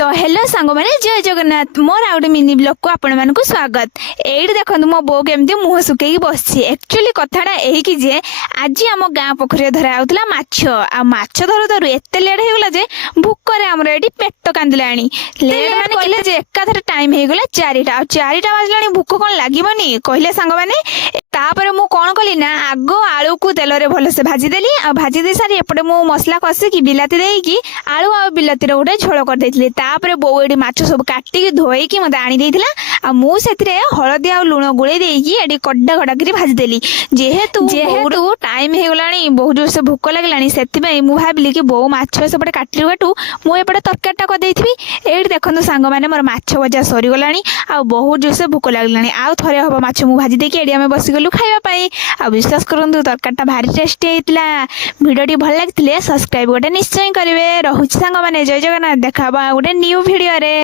तो हेलो सांग मैंने जय Jagannath more out mini blog को आपण मानक स्वागत। एठी देखो मो बो केमती मुह सुकई बस एक्चुअली कथाटा यही कि जे आज आम गाँ पोखरी धरा आउतला माछ आ माछ धरु धरु एते लेट हेगला जे भूकरे हमर एठी पेट कांदिलाणी। लेट माने कहले जे एकाथरे टाइम हेगला 4टा आ 4टा बाजलाणी भूक कोन लागिबनी कहले सांग माने। तापर मु कोन कली ना आगो आलू को तेल रे भल से भाजी देली आ भाजी दे सारी एपटे मु मसला कसे की बिलाती देई आलू आ बिलाती रे गोटे झोल कर देथिले। तापर बो एडी माछ सब काटी धोई की मते आनी देथिला आ मु सेथिरे हळदी आ लूण गुळे देई की एडी कड्डा कड्डा करी भाजी देली। जेहेतु टाइम हे गलानी बहुत जोर से भूक लागलानी सेति पई मु भाबिली कि बो माछ सबटे काटी काटू मु एपटे तरकारीटा कर देथिबी। एडी देखंतु सांग माने मोर माछ भजा सरी गलानी आ बहुत जोर से भूक लागलानी आ थरे हबो माछ मु भाजी देकी एडी हमें बसी गलु खाइबा पाई। आ विश्वास करंतु तरकारीटा भारी टेस्टी हेतिला। वीडियोटी भल लागिथिले सब्सक्राइब गोटे निश्चय करिवे। रहुछि सांग माने जय जगन्नाथ। देखाबा गोटे न्यू वीडियो रे।